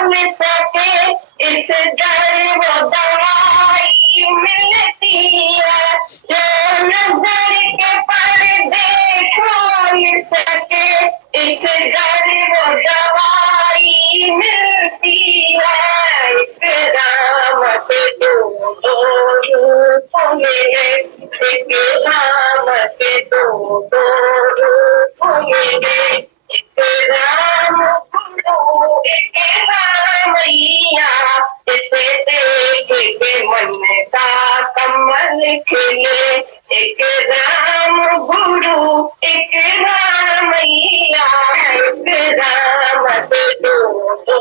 थाम सके, इस दर्द वो दवाई मिलती है, जो नजर के पर्दे खोल सके, इस दर्द वो दवाई मिलती है। एक रामत दो दो रूप मिले, एक रामत दो दो रूप मिले, एक राम गुरु एक रामैया, इसे देख के मन का कमल खिले, एक राम गुरु एक रामैया, एक राम दो दो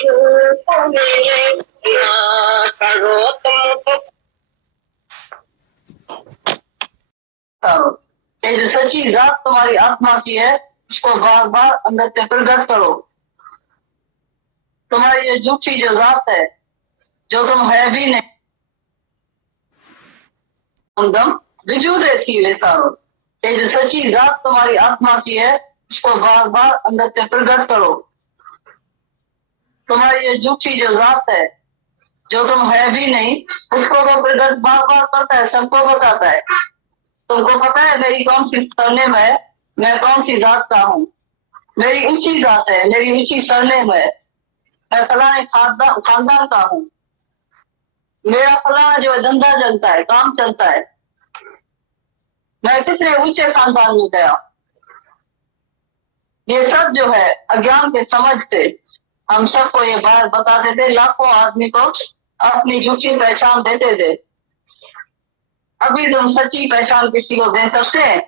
रूप मिले, ना करो तुमको। ये जो सच्ची जात तुम्हारी आत्मा की है, उसको बार बार अंदर से प्रकट करो। तुम्हारी ये झूठी जो जात है, जो तुम है भी नहीं, दम वजूद ऐसी विसारो। ये जो सच्ची जात तुम्हारी आत्मा की है, उसको बार बार अंदर से प्रकट करो। तुम्हारी ये झूठी जो जात है, जो तुम है भी नहीं, उसको तो प्रकट बार बार करता है, सबको बताता है। तुमको पता है मेरी कौन सी सरनेम है, मैं कौन सी जात का हूँ, मेरी ऊंची जात है, मेरी ऊंची सरनेम है, मैं फलाने खानदान का हूँ, मेरा फलाना जो धंधा चलता है, काम चलता है, मैं किसने ऊंचे खानदान में गया। ये सब जो है अज्ञान के समझ से हम सबको ये बात बताते थे, लाखों आदमी को अपनी झूठी पहचान देते थे। अभी तुम सच्ची पहचान किसी को दे सकते हैं?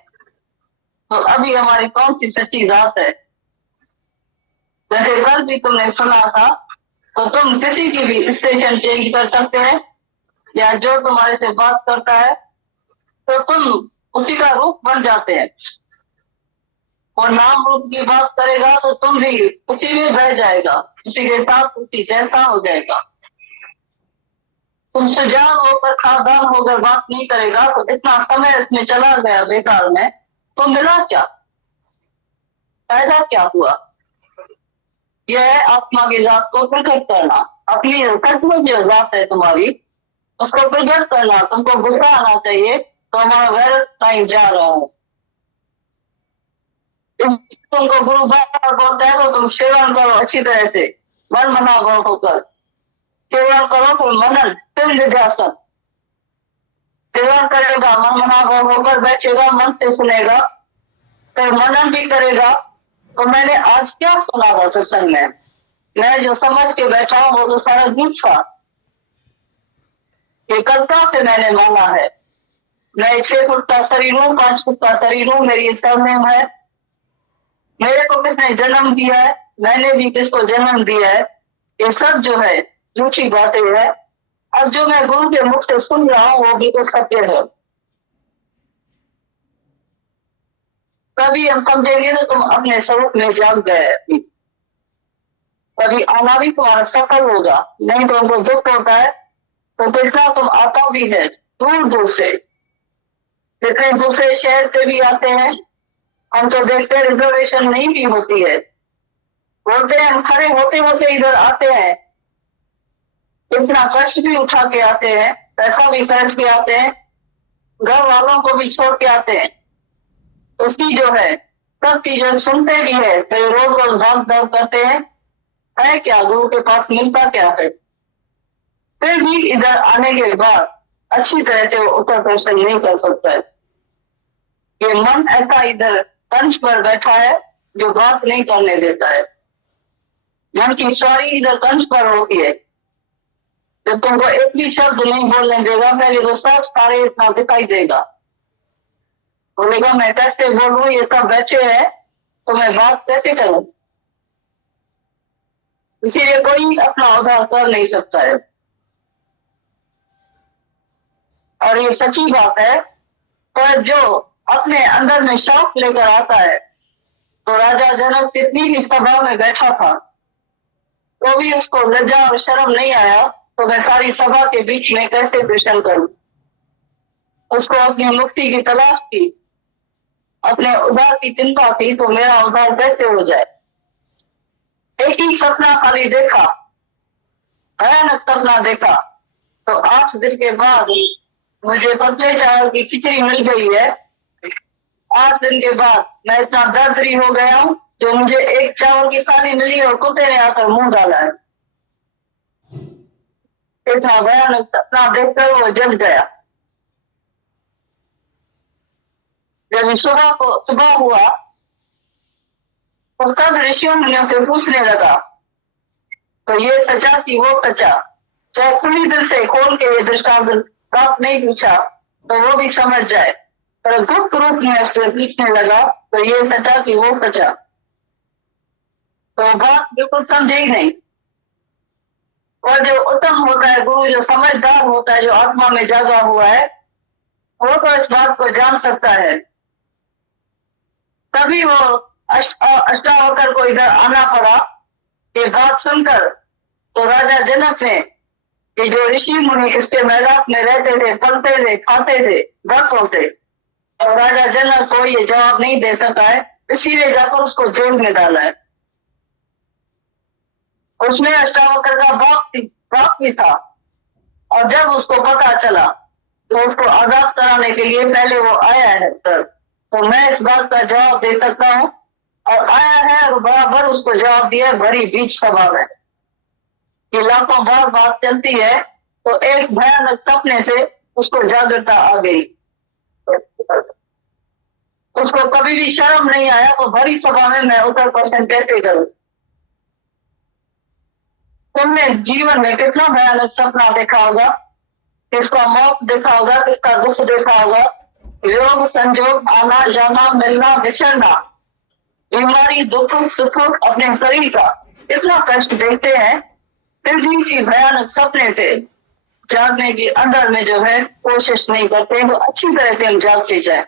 तो अभी हमारी कौन सी सच्ची जात है? जैसे कल भी तुमने सुना था, तो तुम किसी की भी स्टेशन चेंज कर सकते हैं, या जो तुम्हारे से बात करता है तो तुम उसी का रूप बन जाते हैं। और नाम रूप की बात करेगा तो तुम भी उसी में बह जाएगा, उसी के साथ उसी जैसा हो जाएगा। तुम सुजान होकर खानदान होकर बात नहीं करेगा तो इतना समय इसमें चला गया बेकार में, तो मिला क्या, फायदा क्या हुआ? यह है आत्मा की जात को प्रकट करना, अपनी सचमुच जो जात है तुम्हारी उसको प्रकट करना। तुमको गुस्सा आना चाहिए तो हमारा वेल टाइम जा रहा है। तुमको गुरु बार बोलता है तो तुम श्रवण करो अच्छी तरह से, मन मना भाव होकर श्रवण करो, फिर मनन, फिर निध्यासन। श्रवण करेगा, मन मना भाव होकर बैठेगा, मन से सुनेगा, फिर मनन भी करेगा। तो मैंने आज क्या सुना था सत्संग में, मैं जो समझ के बैठा हूं वो तो सारा झूठ था, ये कल्पना से मैंने माना है। मैं 6 फुट का शरीर हूँ, 5 फुट का शरीर हूँ, मेरी सरनेम है, मेरे को किसने जन्म दिया है, मैंने भी किसको जन्म दिया है, ये सब जो है झूठी बातें है। अब जो मैं गुरु के मुख से सुन रहा हूँ वो भी तो सत्य है। कभी हम समझेंगे तो तुम अपने स्वरूप में जाग गए, कभी आना भी तुम्हारा सफल होगा। नहीं तो उनको दुख होता है तो देखना तुम आता भी है दूर दूर से, जितने दूसरे शहर से भी आते हैं। हम तो देखते हैं रिजर्वेशन नहीं भी होती है, बोलते हैं हम खड़े होते होते इधर आते हैं, इतना कष्ट भी उठा के आते हैं, पैसा भी खर्च के आते हैं, घर वालों को भी छोड़ के आते हैं। उसकी जो है सब चीजें सुनते भी है, कई रोज रोज भाग दौड़ करते हैं, है क्या गुरु के पास मिलता क्या है? फिर भी इधर आने के बाद अच्छी तरह से वो उत्तर प्रश्न नहीं कर सकता है। ये मन ऐसा इधर कंठ पर बैठा है जो बात नहीं करने देता है। मन की सवारी इधर कंठ पर होती है, जब तुमको एक भी शब्द नहीं बोलने देगा, पहले तो सब सारे इतना दिखाई देगा। बोलेगा मैं कैसे बोलूं, ये सब बैठे हैं तो मैं बात कैसे करूं? इसीलिए कोई अपना उद्धार कर नहीं सकता है। और ये सच्ची बात है। पर जो अपने अंदर में शौक लेकर आता है, तो राजा जनक कितनी भी सभा में बैठा था तो भी उसको लज्जा और शर्म नहीं आया, तो मैं सारी सभा के बीच में कैसे दर्शन करूं? उसको अपनी मुक्ति की तलाश थी, अपने उद्धार की चिंता थी, तो मेरा उद्धार कैसे हो जाए? एक ही सपना खाली देखा भयानक सपना देखा। तो 8 दिन के बाद मुझे पतले चावल की खिचड़ी मिल गई है। 8 दिन के बाद मैं इतना दर्द हो गया हूँ, जो मुझे एक चावल की थाली मिली और कुत्ते ने आकर मुंह डाला है। इतना भयानक सपना देखकर वो जल गया। जब सुबह हुआ तो सब ऋषियों मुनियों से पूछने लगा, तो ये सचा कि वो सचा। चाहे खुली दिल से खोल के ये दृष्टांत बात नहीं पूछा तो वो भी समझ जाए, पर गुप्त रूप में उससे पूछने लगा तो ये सचा कि वो सचा। तो बात बिल्कुल समझे ही नहीं। और जो उत्तम होता है गुरु, जो समझदार होता है, जो आत्मा में जागा हुआ है, वो तो इस बात को जान सकता है। तभी वो अष्टावक्र को इधर आना पड़ा। ये बात सुनकर तो राजा जनक ने, ये जो ऋषि मुनि इसके मैदान में रहते थे, पलते थे, खाते थे बरसों से, और राजा जनक को ये जवाब नहीं दे सका है, इसीलिए जाकर उसको जेल में डाला है। उसमें अष्टावक्र का बाप भी था, और जब उसको पता चला तो उसको आजाद कराने के लिए पहले वो आया है सर, तो मैं इस बात का जवाब दे सकता हूँ। और आया है और बराबर उसको जवाब दिया भरी बीच सभा में। कि लाखों बार बात चलती है तो एक भयानक सपने से उसको जागृता आ गई। उसको कभी भी शर्म नहीं आया, तो भरी सभा में मैं उत्तर प्रश्न कैसे करूं। तुमने जीवन में कितना भयानक सपना देखा होगा, किसका मौत देखा होगा, किसका दुख देखा होगा, योग संजोग, आना जाना, मिलना बिछड़ना, बीमारी, दुख सुख, अपने शरीर का कितना कष्ट देखते हैं, फिर भी इसी भयानक सपने से जागने की अंदर में जो है कोशिश नहीं करते, तो अच्छी तरह से हम जागते जाए।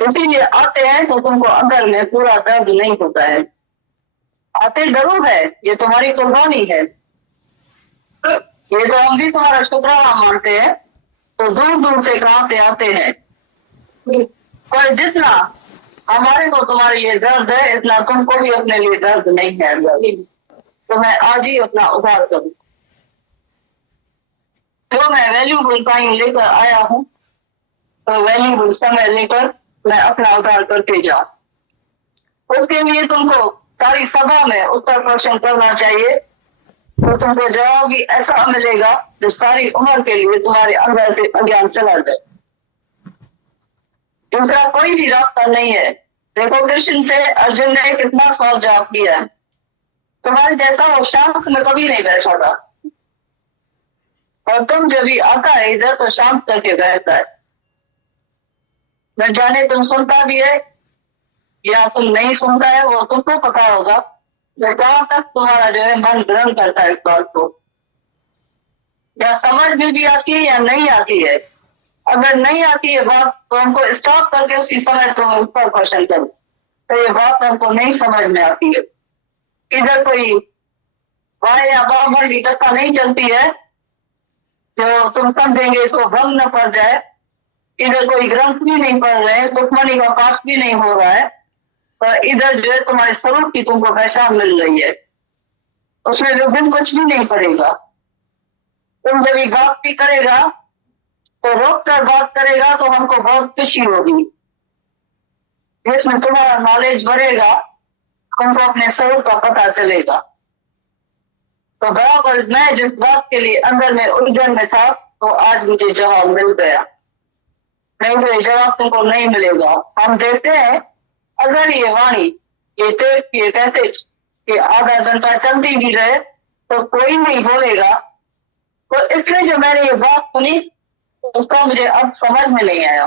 इसीलिए आते हैं तो तुमको अंदर में पूरा दर्द नहीं होता है। आते जरूर है, ये तुम्हारी कुर्बानी है, ये तो हम भी तुम्हारा शुक्राना मानते हैं। तो दूर दूर से कहां से आते हैं, पर जितना हमारे को तुम्हारे ये दर्द है, इतना तुमको भी अपने लिए दर्द नहीं है। तो मैं आज ही अपना उद्धार करूं। तो मैं वैल्यूबल टाइम लेकर आया हूं, तो वैल्यूबल समय लेकर मैं अपना उद्धार करके जाऊं। उसके लिए तुमको सारी सभा में उत्तर प्रश्न करना चाहिए, तो तुमको जवाब भी ऐसा मिलेगा जो सारी उम्र के लिए तुम्हारे अंदर से अज्ञान चला जाए। दूसरा कोई भी रास्ता नहीं है। देखो कृष्ण से अर्जुन ने कितना सवाल जवाब किया है। तुम्हारे जैसा वो शांत में कभी नहीं बैठा था, और तुम जब भी आता है इधर तो शांत करके बैठता है। न जाने तुम सुनता भी है या तुम नहीं सुनता है, वो तुमको पता होगा। कहां तक तुम्हारा जो है मन ग्रहण करता है इस बात को, या समझ में भी आती है या नहीं आती है। अगर नहीं आती है बात तो हमको स्टॉप करके उसी समय तुम उत्तर क्वेश्चन करो, तो ये बात हमको नहीं समझ में आती है। इधर कोई वाय या बराबर की कथा नहीं चलती है जो तुम समझेंगे इसको भंग न पड़ जाए। इधर कोई ग्रंथ भी नहीं पढ़ रहे हैं, सुखमणि का पाठ भी नहीं हो रहा है, पर इधर जो है तुम्हारे स्वरूप की तुमको पहचान मिल रही है। उसमें विभिन्न कुछ भी नहीं पड़ेगा। तुम जब ये बात भी करेगा तो रोक कर बात करेगा तो हमको बहुत खुशी होगी, जिसमें तुम्हारा नॉलेज बढ़ेगा, तुमको अपने स्वरूप का पता चलेगा। तो बराबर मैं जिस बात के लिए अंदर में उलझन में था, तो आज मुझे जवाब मिल गया। नहीं तो ये जवाब तुमको नहीं मिलेगा। हम देखते हैं अगर ये वाणी, ये टेप, ये कैसेट, ये आधा घंटा चलती भी रहे तो कोई नहीं बोलेगा। तो इसलिए जो मैंने ये बात सुनी तो उसका मुझे अब समझ में नहीं आया।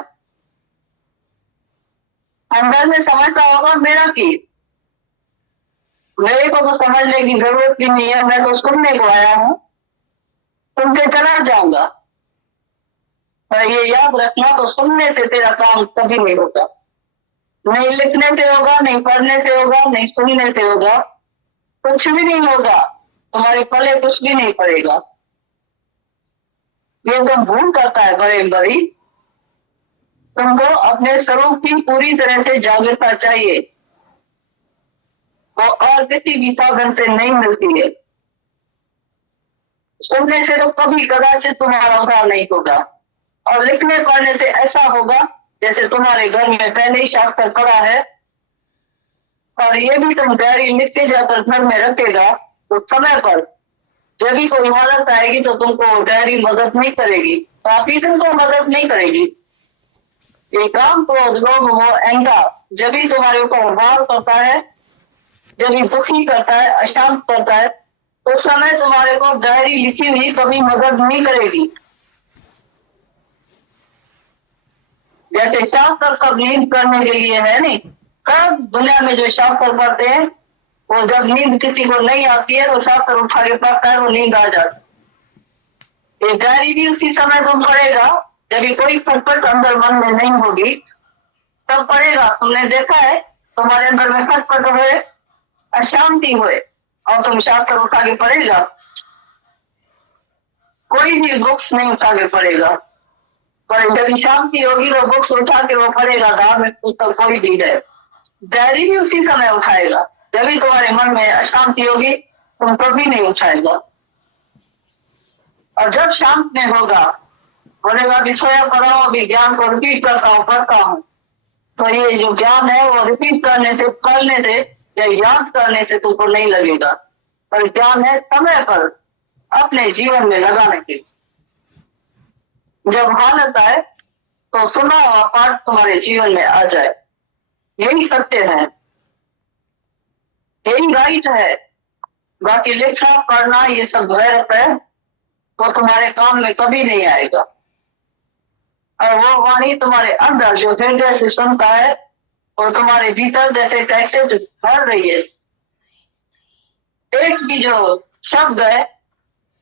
अंदर में समझता होगा मेरा की, मेरे को तो समझने की जरूरत भी नहीं है, मैं तो सुनने को आया हूं, सुन के चला जाऊंगा। और ये याद रखना, तो सुनने से तेरा काम कभी नहीं होगा, नहीं लिखने से होगा, नहीं पढ़ने से होगा, नहीं सुनने से होगा, कुछ भी नहीं होगा। तुम्हारे पले कुछ भी नहीं पड़ेगा। ये तुम भूल करता है बड़े बड़ी। तुमको अपने स्वरूप की पूरी तरह से जागरूकता चाहिए, वो और किसी भी साधन से नहीं मिलती है। सुनने से तो कभी कदाचित तुम्हारा उद्धार नहीं होगा, और लिखने पढ़ने से ऐसा होगा जैसे तुम्हारे घर में पहले ही शास्त्र पड़ा है। और ये भी तुम डायरी लिख के जाकर घर में रखेगा, तो समय पर जब भी कोई हालत आएगी तो तुमको डायरी मदद नहीं करेगी, काफी तुमको मदद नहीं करेगी। ये काम क्रोध लोभ मोह अहंकार जब भी तुम्हारे ऊपर वार करता है, जब भी दुखी करता है, अशांत करता है, उस समय तुम्हारे को डायरी लिखी हुई कभी मदद नहीं करेगी। जैसे शास्त्र सब नींद करने के लिए है नहीं, सब दुनिया में जो शास्त्र पढ़ते हैं वो जब नींद किसी को नहीं आती है तो शास्त्र उठा के पढ़ता है, वो नींद आ जाती। ये डायरी भी उसी समय तुम पढ़ेगा जब भी कोई खटपट अंदर मन में नहीं होगी, तब पढ़ेगा। तुमने देखा है तुम्हारे अंदर में खटपट हुए, अशांति हुए, और तुम शास्त्र उठा के पढ़ेगा, कोई भी बुक्स नहीं उठा के पढ़ेगा। पर जब शांति होगी तो बुक्स उठा के वो पढ़ेगा, धार्मिक पुस्तक कोई भी है। डायरी भी उसी समय उठाएगा जब भी तुम्हारे मन में अशांति होगी, तुम कभी नहीं उठाएगा। और जब शांत में होगा, बोलेगा अभी सोया पड़ा हूं, अभी ज्ञान को रिपीट करता हूँ, पढ़ता हूँ, तो ये जो ज्ञान है वो रिपीट करने से, पढ़ने से या याद करने से तुमको नहीं लगेगा, पर ज्ञान है समय पर अपने जीवन में लगाने के। जब हालत आए तो सुना हुआ पाठ तुम्हारे जीवन में आ जाए। यही सत्य है, यही राइट है। बाकी लिखना पढ़ना ये सब गैरत है, वो तुम्हारे काम में कभी नहीं आएगा। और वो वाणी तुम्हारे अंदर जो हृदय से सुनता है, वो तुम्हारे भीतर जैसे कैसे भर रही है। एक भी जो शब्द है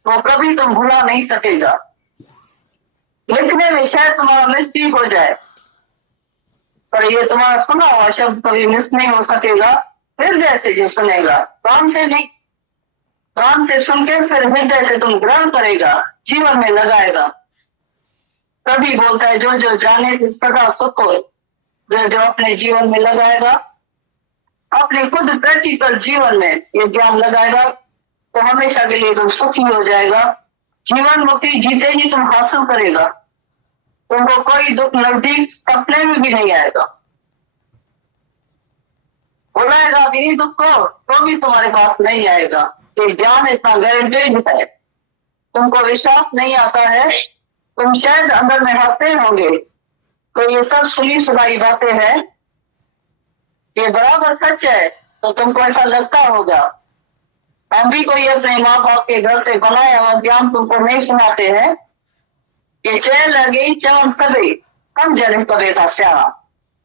वो कभी तुम भुला नहीं सकेगा। लिखने में शायद तुम्हारा मिस भी हो जाए, पर ये तुम्हारा सुना हुआ शब्द कभी मिस नहीं हो सकेगा। हृदय से जो सुनेगा, कान से नहीं, कान से सुन के फिर हृदय से तुम ग्रहण करेगा, जीवन में लगाएगा। तभी बोलता है जो जो जाने सदा सुख हो, जो जो अपने जीवन में लगाएगा, अपने खुद प्रैक्टिकल जीवन में ये ज्ञान लगाएगा, तो हमेशा के लिए तुम सुखी हो जाएगा। जीवन मुक्ति जीते ही तुम हासिल करेगा। तुमको कोई दुख नजदीक सपने में भी नहीं आएगा। बुलाएगा भी दुख को तो भी तुम्हारे पास नहीं आएगा। ये ज्ञान इतना गारंटेड है। तुमको विश्वास नहीं आता है, तुम शायद अंदर में हंसते होंगे, तो ये सब सुनी सुनाई बातें हैं, ये बराबर सच है, तो तुमको ऐसा लगता होगा। हम भी कोई अपने माँ बाप के घर से बनाया हुआ ज्ञान तुमको नहीं सुनाते हैं। ये चैन लगी चौन सभी हम जन्म कबे का श्यामा,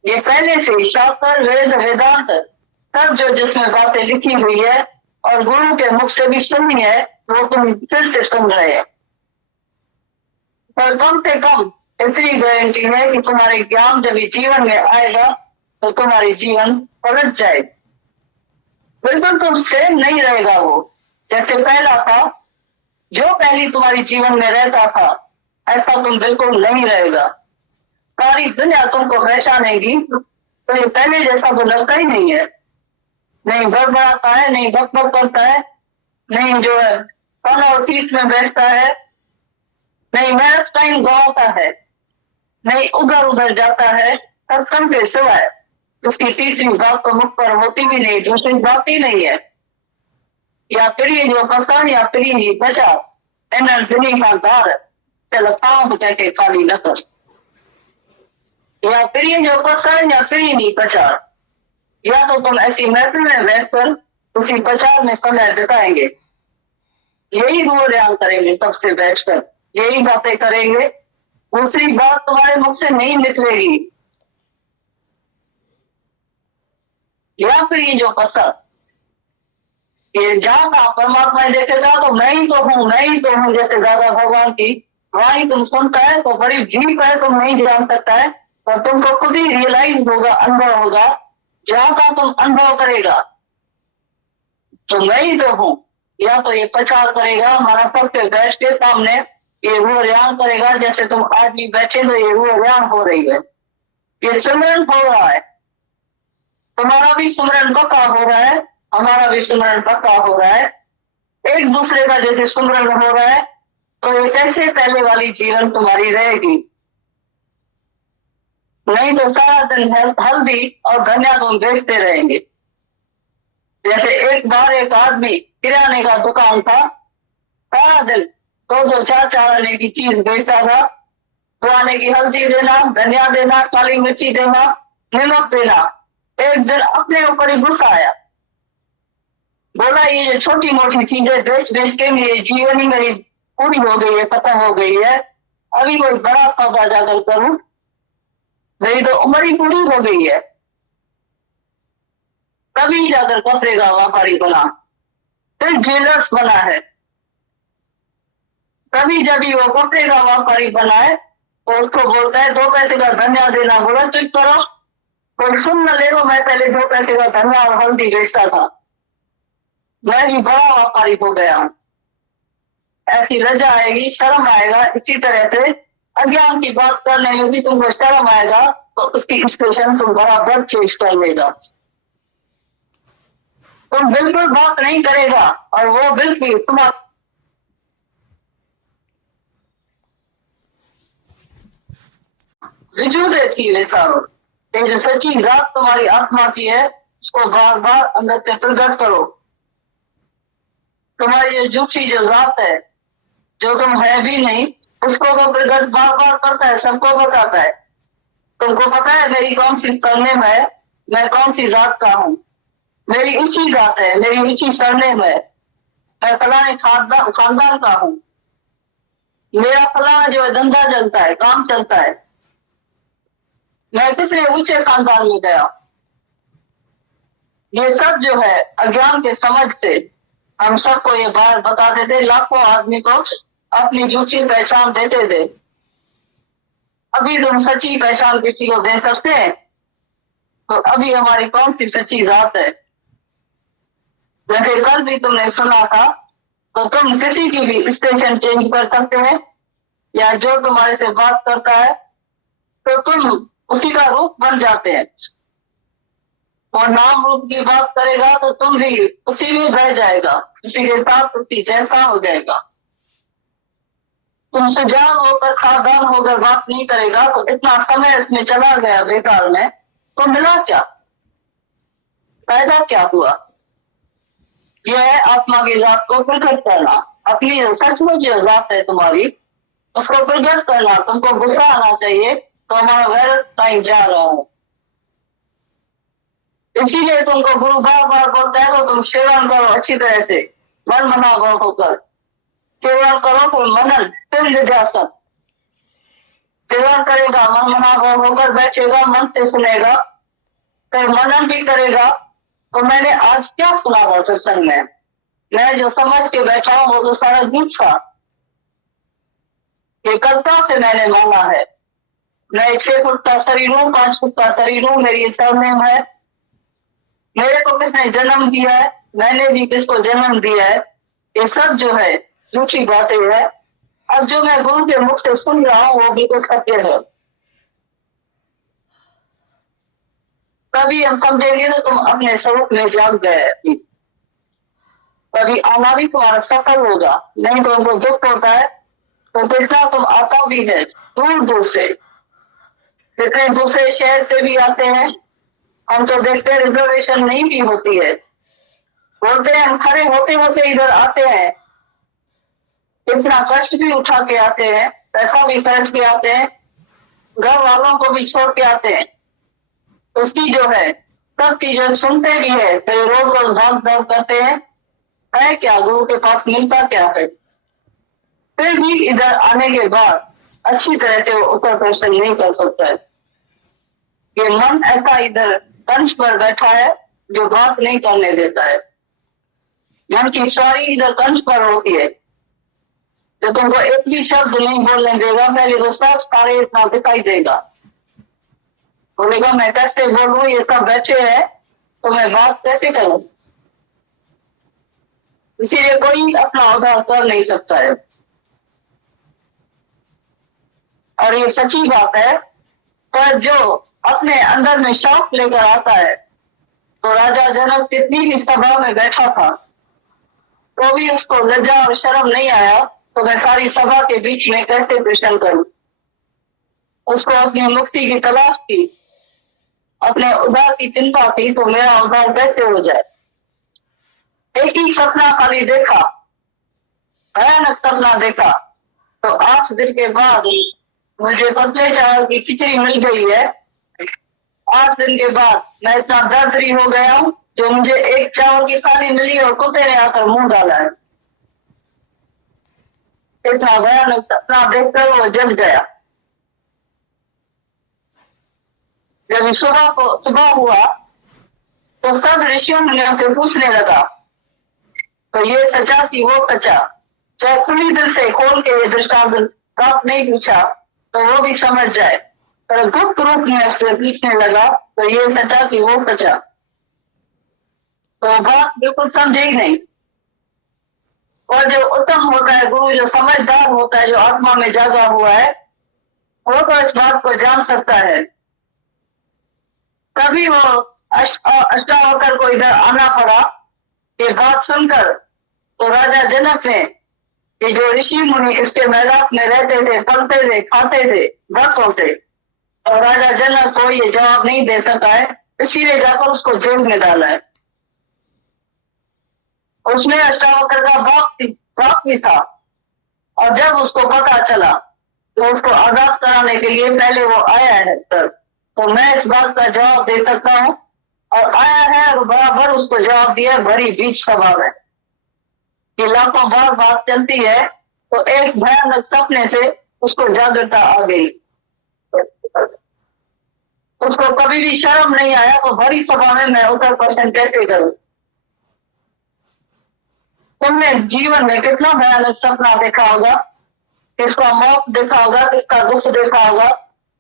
ये पहले से शास्त्र वेद वेदांत सब जो जिसमें बातें लिखी हुई है और गुरु के मुख से भी सुनी है, वो तुम फिर से सुन रहे हैं। पर कम से कम इतनी गारंटी है कि तुम्हारे ज्ञान जब जीवन में आएगा तो तुम्हारी जीवन पलट जाएगी। बिल्कुल तुम सेम नहीं रहेगा वो जैसे पहला था। जो पहली तुम्हारी जीवन में रहता था ऐसा तुम बिल्कुल नहीं रहेगा। सारी दुनिया तुमको पहचानेगी तो ये पहले जैसा तो लगता ही नहीं है। नहीं बड़बड़ाता है, नहीं बकबक करता है, नहीं जो है कन और पीठ में बैठता है, नहीं मेहनत टाइम गवाता है, नहीं उधर उधर जाता है। सत्संग के सिवाय उसकी तीसरी बात तो मुख पर होती भी नहीं, दूसरी बात ही नहीं है। या प्रिय जो पसंद या प्रिय ही बचा एनर्जी का दार चल पाँव कह के खाली न कर। या प्रिय जो पसंद या प्रिय नहीं बचा, या तो तुम ऐसी महफिल में बैठकर उसी प्रचार में समय बिताएंगे, यही रूढ़ करेंगे सबसे बैठकर, यही बातें करेंगे, दूसरी बात तुम्हारे मुख से नहीं निकलेगी। या फिर ये जो पसंद ये जाता परमात्मा देखेगा तो मैं ही तो हूँ, मैं ही तो हूँ, जैसे दादा भगवान की वाणी तुम सुनता है तो बड़ी डीप है, तुम नहीं जान सकता है, पर तुमको खुद ही रियलाइज होगा, अनुभव होगा। जहां का तुम अनुभव करेगा तो मैं ही तो हूँ। या तो ये प्रचार करेगा हमारा सबके बैठ के सामने, ये रूह करेगा जैसे तुम आज भी बैठे तो ये रूह हो रही है, ये सिमरन हो रहा है। तुम्हारा भी सिमरन पक्का हो रहा है, हमारा भी सिमरन पक्का हो रहा है। एक दूसरे का जैसे सुमरन हो रहा है, तो ये कैसे पहले वाली जीवन तुम्हारी रहेगी? नहीं तो सारा दिन हल्दी और धनिया तुम बेचते रहेंगे। जैसे एक बार एक आदमी किराने का दुकान था, सारा दिन 2-4 आने की चीज बेचता था। पुराने की हल्दी देना, धनिया देना, काली मिर्ची देना, नमक देना। एक दिन अपने ऊपर ही गुस्सा आया, बोला ये छोटी मोटी चीजें बेच बेच के मेरी जीवन ही मेरी पूरी हो गई है, खत्म हो गई है। अभी कोई बड़ा सौदा जाकर करूं, मेरी तो उम्र ही पूरी हो गई है। तभी जाकर कपड़े का व्यापारी बना, फिर ज्वेलर्स बना है। तभी जब भी वो कपड़े का व्यापारी बना है, तो उसको बोलता है 2 पैसे का धनिया देना। बोला चुप करो, कोई सुन न ले। मैं पहले 2 पैसे का धनिया और हल्दी बेचता था, मैं भी बड़ा व्यापारी हो गया हूं। ऐसी लज्जा आएगी, शर्म आएगा। इसी तरह से अज्ञान की बात करने में भी तुमको शर्म आएगा, तो उसकी स्टेशन तुम बराबर चेंज कर लेगा। तुम बिल्कुल बात नहीं करेगा और वो बिल्कुल तुम्हारा रिजू देती है सारो। ये जो सच्ची जात तुम्हारी आत्मा की है, उसको बार बार अंदर से प्रकट करो। तुम्हारी जो झूठी जो जात है, जो तुम है भी नहीं, उसको तो प्रकट बार बार करता है, सबको बताता है। तुमको पता है मेरी कौन सी सरनेम है, मैं कौन सी जात का हूँ। मेरी ऊंची जात है, मेरी ऊंची सरनेम है, मैं फलाने खानदान का हूँ। मेरा फलाना जो है धंधा चलता है, काम चलता है। मैं किसने ऊंचे खानदान में गया। ये सब जो है अज्ञान के समझ से हम सबको ये बात बताते थे, लाखों आदमी को अपनी झूठी पहचान देते थे। अभी तुम सच्ची पहचान किसी को दे सकते हैं? तो अभी हमारी कौन सी सच्ची जात है? जैसे कल भी तुमने सुना था, तो तुम किसी की भी स्टेशन चेंज कर सकते हैं, या जो तुम्हारे से बात करता है तो तुम उसी का रूप बन जाते हैं। और नाम रूप की बात करेगा तो तुम भी उसी में बह जाएगा, उसी के साथ उसी जैसा हो जाएगा। तुम सुजान होकर सावधान होकर बात नहीं करेगा, तो इतना समय इसमें चला गया बेकार में, तो मिला क्या, फायदा क्या हुआ? यह है आत्मा की जात को प्रकट करना। अपनी सचमुच जो जात है तुम्हारी, उसको प्रकट करना। तुमको गुस्सा आना चाहिए, तो हमारा वेल टाइम जा रहा है। इसीलिए तुमको गुरु बार बार बोलता है, तो तुम सेवन करो अच्छी तरह से, मन मनाव होकर सेवन करो। फिर मनन, फिर निध्यासन। सेवन करेगा, मन मनाव होकर बैठेगा, मन से सुनेगा, फिर मनन भी करेगा। तो मैंने आज क्या सुना था सत्संग में, मैं जो समझ के बैठा हूं वो तो सारा झूठ था। ये कल्पना से मैंने मांगा है। मैं 6 फुट का शरीर हूँ, 5 फुट का शरीर हूँ, मेरी सरनेम है। मेरे को किसने जन्म दिया है, मैंने भी किसको जन्म दिया है, ये सब जो है झूठी बातें है। अब जो मैं गुरु के मुख से सुन रहा हूँ वो भी तो सत्य है। तभी हम समझेंगे तो तुम अपने स्वरूप में जाग गए, तभी आना भी तुम्हारा सफल होगा। नहीं तो उनको दुख होता है, तो कितना तुम आता भी है दूर दूर से, कितने दूसरे शहर से भी आते हैं। हम तो देखते हैं रिजर्वेशन नहीं भी होती है, बोलते हैं हम खड़े होते होते इधर आते हैं। इतना कष्ट भी उठा के आते हैं, पैसा भी खर्च के आते हैं, घर वालों को भी छोड़ के आते हैं। उसकी जो है सब चीजें सुनते भी है, तो रोज रोज भाग दौड़ करते हैं। है क्या गुरु के पास मिलता क्या है? फिर भी इधर आने के बाद अच्छी तरह से वो उत्तर प्रश्न नहीं कर सकता है। ये मन ऐसा इधर कंठ पर बैठा है जो बात नहीं करने देता है। मन की सवारी इधर कंठ पर होती है, जो तुमको एक भी शब्द नहीं बोलने देगा। पहले तो सब सारे इतना दिखाई देगा, बोलेगा मैं कैसे बोलूं, ये सब बैठे हैं तो मैं बात कैसे करूं। इसीलिए कोई अपना उद्धार कर नहीं सकता है। और ये सच्ची बात है। पर जो अपने अंदर में शौक लेकर आता है, तो राजा जनक कितनी भी सभा में बैठा था, तो भी उसको लज्जा और शर्म नहीं आया, तो मैं सारी सभा के बीच में कैसे प्रश्न करूं। उसको अपनी मुक्ति की तलाश थी, अपने उद्धार की चिंता थी, तो मेरा उद्धार कैसे हो जाए। एक ही सपना खाली देखा, भयानक सपना देखा। तो 8 दिन के बाद मुझे पतले चावल की खिचड़ी मिल गई है। 8 दिन के बाद मैं इतना दर्द हो गया हूँ, जो मुझे एक चावल की थाली मिली और कुत्ते ने आकर मुंह डाला है। इतना भयानक सपना देखकर वो जग गया। जब सुबह हुआ तो सब ऋषियों मुनियों से पूछने लगा, तो ये सचा कि वो सचा। चाहे खुली दिल से खोल के ये दृष्टांत बात नहीं पूछा तो वो भी समझ जाए, पर गुप्त रूप में उससे पूछने लगा, तो ये सचा कि वो सचा। तो बात बिल्कुल समझे ही नहीं। और जो उत्तम होता है गुरु, जो समझदार होता है, जो आत्मा में जागा हुआ है, वो तो इस बात को जान सकता है। तभी वो अष्टावक्र को इधर आना पड़ा। ये बात सुनकर तो राजा जनक ने, ये जो ऋषि मुनि इसके मैदान में रहते थे, पलते थे, खाते थे वर्षों से, और राजा जनक को ये जवाब नहीं दे सका है, इसीलिए जाकर उसको जेल में डाला है। उसमें अष्टावक्र का बाप भी था, और जब उसको पता चला तो उसको आजाद कराने के लिए पहले वो आया है सर, तो मैं इस बात का जवाब दे सकता हूँ। और आया है और बराबर उसको जवाब दिया भरी बीच सभा में। कि लाखों बार बात चलती है तो एक भयानक सपने से उसको जागृता आ गई। उसको कभी भी शर्म नहीं आया, तो भरी सभा में मैं उत्तर प्रश्न कैसे करूं। तुमने जीवन में कितना भयानक सपना देखा होगा, किसका मौत देखा होगा, किसका दुख देखा होगा,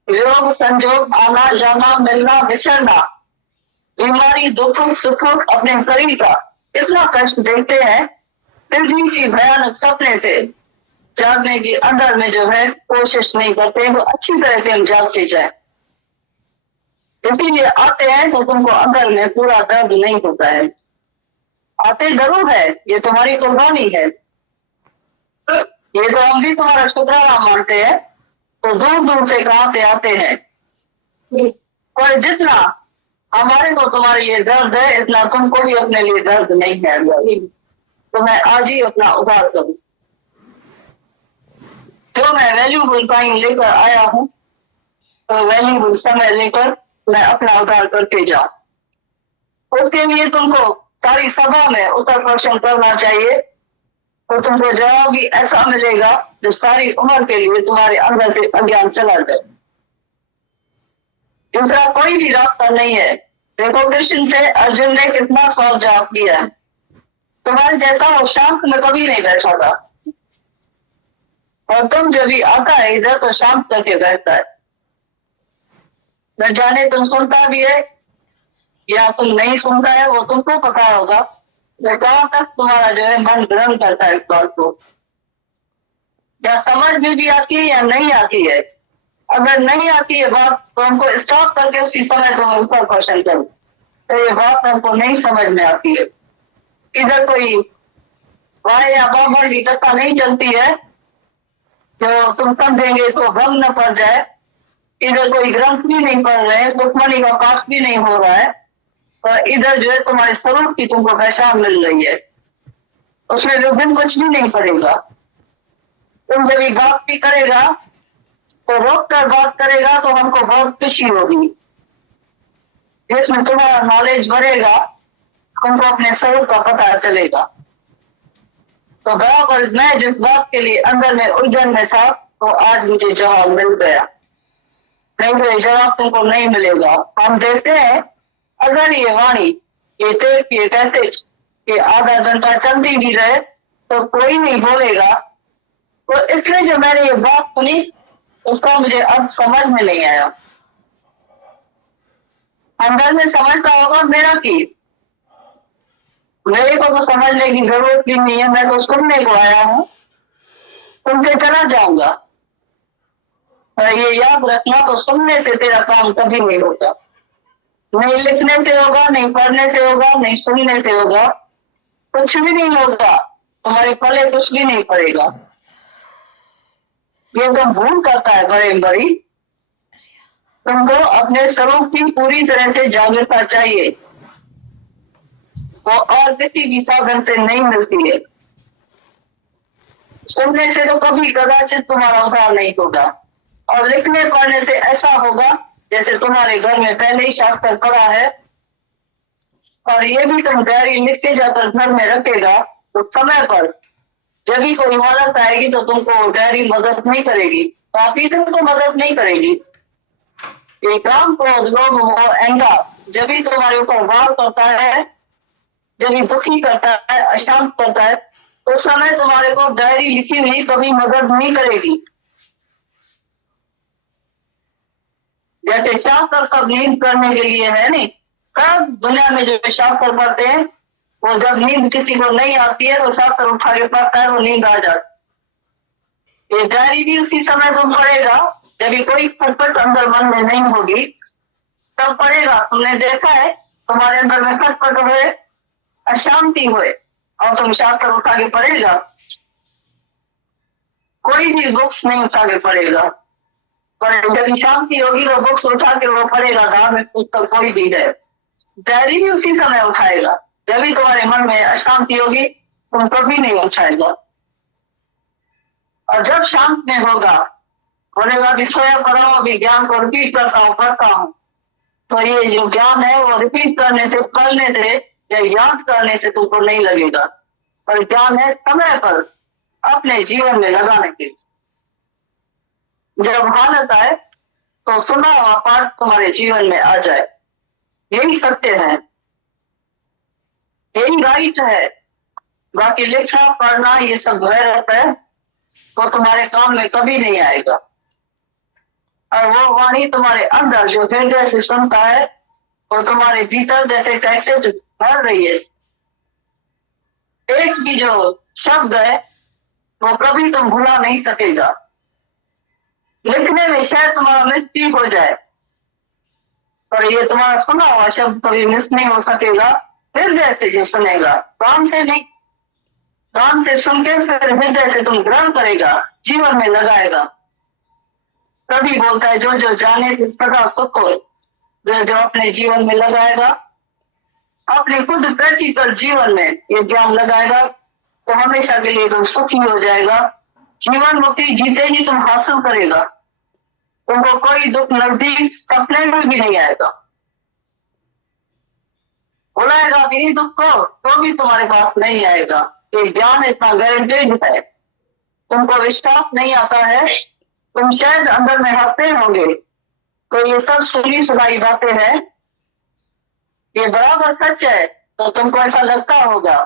योग संजोग, आना जाना, मिलना बिछड़ना, बीमारी, दुख सुख, अपने शरीर का कितना कष्ट देखते हैं। फिर भी इसी भयानक सपने से जागने की अंदर में जो है कोशिश नहीं करते, तो अच्छी तरह से हम जागते जाए। इसीलिए आते हैं तो तुमको अंदर में पूरा दर्द नहीं होता है। आते जरूर है, ये तुम्हारी कुर्बानी है, ये तो हम भी तुम्हारा शुक्राना मानते हैं। तो दूर दूर से कहां से आते हैं, और जितना हमारे को तुम्हारे लिए दर्द है, इतना तुमको भी अपने लिए दर्द नहीं है। तो मैं आज ही अपना उद्धार करूं। जो मैं वैल्यूबल टाइम लेकर आया हूं, तो वैल्यूबल समय लेकर मैं अपना उद्धार करके जाऊं। उसके लिए तुमको सारी सभा में उत्तर प्रश्न करना चाहिए, तो तुमको जवाब भी ऐसा मिलेगा जो सारी उम्र के लिए तुम्हारे अंदर से अज्ञान चला जाए। दूसरा कोई भी रास्ता नहीं है। देखो कृष्ण से अर्जुन ने कितना सवाल जवाब किया है। तुम्हारे जैसा वो शांत में कभी नहीं बैठा था, और तुम जब भी आता है इधर तो शांत करके बैठता है। न जाने तुम सुनता भी है या तुम नहीं सुनता है, वो तुमको पता होगा। तो कहां तक तुम्हारा जो है मन ग्रहण करता है इस बात को, या समझ में भी आती है या नहीं आती है। अगर नहीं आती है बात, तो हमको स्टॉप करके उसी समय तुम ऊपर क्वेश्चन करो, तो ये बात हमको नहीं समझ में आती है। इधर कोई वाय या बाबर की कथा नहीं चलती है जो तुम समझेंगे तो भ्रम न पड़ जाए। इधर कोई ग्रंथ भी नहीं पढ़ रहे हैं, सुखमणि का पाठ भी नहीं हो रहा है, और इधर जो है तुम्हारे स्वरूप की तुमको पहचान मिल रही है, उसमें विभिन्न कुछ भी नहीं पड़ेगा। तुम जब ये बात भी करेगा तो रोक कर बात करेगा, तो हमको बहुत खुशी होगी। जिसमें तुम्हारा नॉलेज बढ़ेगा, तुमको अपने स्वरूप का पता चलेगा। तो बराबर मैं जिस बात के लिए अंदर में उलझन में था, तो आज मुझे जवाब मिल गया। नहीं तो ये जवाब तुमको नहीं मिलेगा। हम देखते हैं अगर ये वाणी, ये टेप, ये कैसेट, ये आधा घंटा चलती भी रहे तो कोई नहीं बोलेगा। तो इसलिए जो मैंने ये बात सुनी उसका मुझे अब समझ में नहीं आया। अंदर में समझता होगा मेरा की, मेरे को तो समझने की जरूरत भी नहीं है, मैं तो सुनने को आया हूँ, सुनते चला जाऊंगा। और ये याद रखना, तो सुनने से तेरा काम कभी नहीं होता। नहीं लिखने से होगा, नहीं पढ़ने से होगा, नहीं सुनने से होगा, कुछ भी नहीं होगा। तुम्हारे पले कुछ भी नहीं पड़ेगा। ये एकदम भूल करता है बड़े बड़ी। तुमको अपने स्वरूप की पूरी तरह से जागरूकता चाहिए, वो और किसी भी साधन से नहीं मिलती है। सुनने से तो कभी कदाचित तुम्हारा उद्धार नहीं होगा, और लिखने पढ़ने से ऐसा होगा जैसे तुम्हारे घर में पहले ही शास्त्र पड़ा है। और ये भी तुम डायरी लिख के जाकर घर में रखेगा तो समय पर जब भी कोई हालत आएगी तो तुमको डायरी मदद नहीं करेगी, काफी तुमको मदद नहीं करेगी। ये काम क्रोध लोभ मोह अहंकार जब भी तुम्हारे ऊपर वार करता है, जब भी दुखी करता है, अशांत करता है, तो उस समय तुम्हारे को डायरी लिखी हुई कभी मदद नहीं करेगी। जैसे शास्त्र सब नींद करने के लिए है नहीं, सब दुनिया में जो शास्त्र पढ़ते हैं वो जब नींद किसी को नहीं आती है तो शास्त्र उठा के पढ़ता है, वो नींद आ जाती। ये डायरी भी उसी समय तुम पढ़ेगा जब भी कोई खटपट अंदर मन में नहीं होगी तब पढ़ेगा। तुमने देखा है तुम्हारे अंदर में खटपट हुए, अशांति हुए, और तुम शास्त्र उठा के पढ़ेगा। कोई भी बुक्स नहीं उठा के पढ़ेगा, पर जब शांति होगी तो बुक्स उठा के वो पढ़ेगा। धार्मिक पुस्तक कोई भी है, डायरी भी उसी समय उठाएगा जब भी तुम्हारे मन में अशांति होगी, तुम कभी नहीं उठाएगा। और जब शांत में होगा बोलेगा अभी सोया पड़ा हूं, अभी ज्ञान को रिपीट करता हूँ, पढ़ता हूँ, तो ये जो ज्ञान है वो रिपीट करने से, पढ़ने से या याद करने से तुमको नहीं लगेगा, पर ज्ञान है समय पर अपने जीवन में लगाने के लिए। जब हालत आए तो सुना हुआ पाठ तुम्हारे जीवन में आ जाए। यही सत्य है, यही राइट है। बाकी लिखना पढ़ना ये सब गैरत है, वो तुम्हारे काम में कभी नहीं आएगा। और वो वाणी तुम्हारे अंदर जो हृदय से सुनता है वो तुम्हारे भीतर जैसे कैसे भर रही है। एक भी जो शब्द है वो कभी तुम भुला नहीं सकेगा। लिखने में शायद तुम्हारा मिस्टेक हो जाए, पर ये तुम्हारा सुना हुआ शब्द कभी मिस नहीं हो सकेगा। हृदय से जो सुनेगा, कान से नहीं, कान से सुन के फिर हृदय से तुम ग्रहण करेगा, जीवन में लगाएगा। तभी बोलता है जो जो जाने की सदा सुख हो, जो जो अपने जीवन में लगाएगा, अपने खुद प्रैक्टिकल जीवन में ये ज्ञान लगाएगा तो हमेशा के लिए तुम सुखी हो जाएगा। जीवन मुक्ति जीते ही तुम हासिल करेगा, तुमको कोई दुख नजदीक सपने में भी नहीं आएगा। बुलाएगा भी दुख को तो भी तुम्हारे पास नहीं आएगा। ये ज्ञान इतना गारंटेड है। तुमको विश्वास नहीं आता है, तुम शायद अंदर में हंसते होंगे तो ये सब सुनी सुनाई बातें हैं, ये बराबर सच है तो तुमको ऐसा लगता होगा।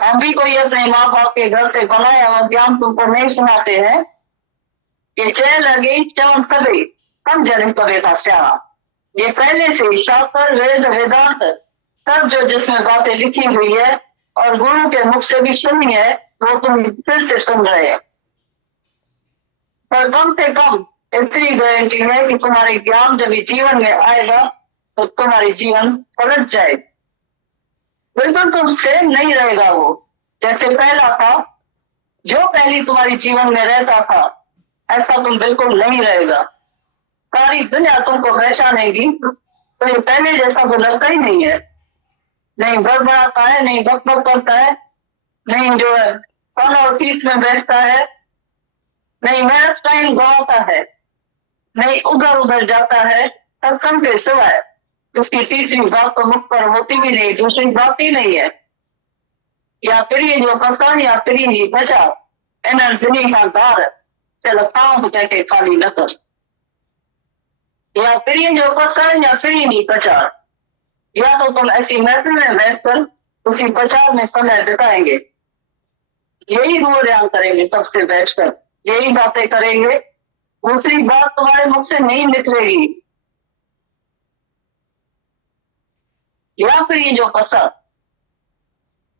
हम भी कोई अपने माँ बाप के घर से बनाया हुआ ज्ञान तुमको नहीं सुनाते हैं। ये चय लगे चवन सभी हम जन कवे का स्याणा, ये पहले से शास्त्र वेद वेदांत सब जो जिसमें बातें लिखी हुई है और गुरु के मुख से भी सुनी है वो तुम फिर से सुन रहे हैं। पर कम से कम इतनी गारंटी है कि तुम्हारे ज्ञान जब जीवन में आएगा तो तुम्हारी जीवन पलट जाए। बिल्कुल तुम सेम नहीं रहेगा वो जैसे पहला था। जो पहली तुम्हारी जीवन में रहता था ऐसा तुम बिल्कुल नहीं रहेगा। सारी दुनिया तुमको पहचानेगी तो ये पहले जैसा तो लगता ही नहीं है। नहीं बड़बड़ाता है, नहीं बकबक करता है, नहीं जो है फन और पीठ में बैठता है, नहीं मेहनत टाइम गवाता है, नहीं उधर उधर जाता है। सत्संग के सिवाय उसकी तीसरी बात तो मुख पर होती भी नहीं, दूसरी बात ही नहीं है। या फिर ये जो पसंद या फिर ये बचा एनर्जी का दार चलता तो कहते खाली न कर। या फिर ये जो पसंद या फिर नहीं प्रचार, या तो तुम ऐसी महफिल में बैठकर उसी प्रचार में समय बिताएंगे, यही रोजान करेंगे सबसे बैठकर, यही बातें करेंगे, दूसरी बात तुम्हारे मुख से नहीं निकलेगी। या फिर ये जो पसंद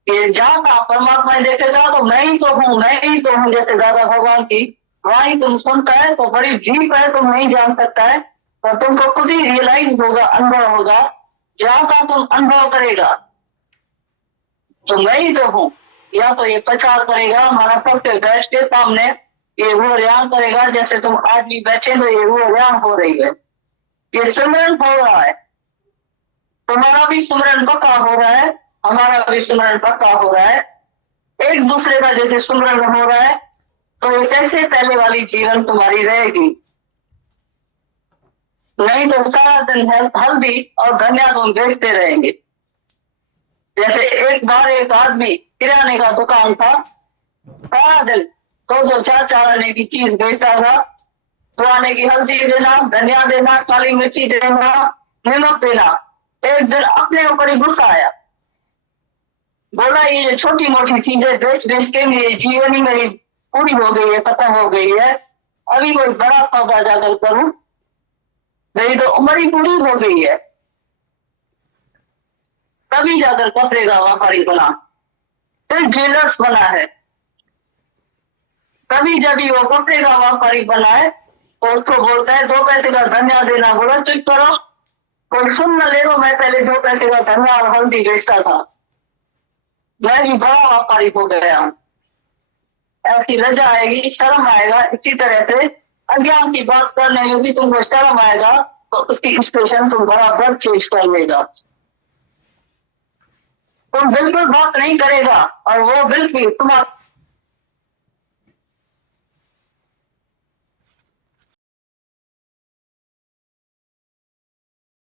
ये जाता परमात्मा देखेगा तो मैं ही तो हूँ, मैं ही तो हूँ, जैसे दादा भगवान की वाणी तुम सुनता है तो बड़ी डीप है, तुम नहीं जान सकता है, और तुमको खुद ही रियलाइज होगा, अनुभव होगा। जहाँ का तुम अनुभव करेगा तो मैं ही तो हूँ, या तो ये प्रचार करेगा हमारा सबके बैठ के सामने, ये वो रियान करेगा जैसे तुम आज भी बैठे तो ये वो रियान हो रही है, ये सिमरन हो रहा है, तुम्हारा भी सिमरन पक्का हो रहा है, हमारा भी सिमरन पक्का हो रहा है, एक दूसरे का जैसे सिमरन हो रहा है, तो ये कैसे पहले वाली जीवन तुम्हारी रहेगी। नहीं तो सारा दिन हल्दी और धनिया तुम बेचते रहेंगे। जैसे एक बार एक आदमी किराने का दुकान था, सारा दिन दो चार चार आने की चीज बेचता था, तो आने की हल्दी देना, धनिया देना, काली मिर्ची देना, नमक देना। एक दिन अपने ऊपर ही गुस्सा आया, बोला ये जो छोटी मोटी चीजें बेच बेच के मेरी जीवनी मेरी पूरी हो गई है, खत्म हो गई है, अभी कोई बड़ा सौदा जाकर करूं, मेरी तो उम्र ही पूरी हो गई है, तभी जाकर कपड़े का व्यापारी बना, फिर ज्वेलर्स बना है, तभी जब ही वो कपड़े का व्यापारी बना है तो उसको बोलता है 2 पैसे का धनिया देना, बोला चुप करो, कोई सुन न ले लो, मैं पहले 2 पैसे का धनिया और हल्दी बेचता था, मैं भी बड़ा व्यापारी हो गया हूं। ऐसी लज्जा आएगी, शर्म आएगा, इसी तरह से अज्ञान की बात करने में भी तुमको शर्म आएगा, तो उसकी स्टेशन तुम बराबर चेंज कर लेगा। तुम बिल्कुल बात नहीं करेगा और वो बिल्कुल तुम्हारा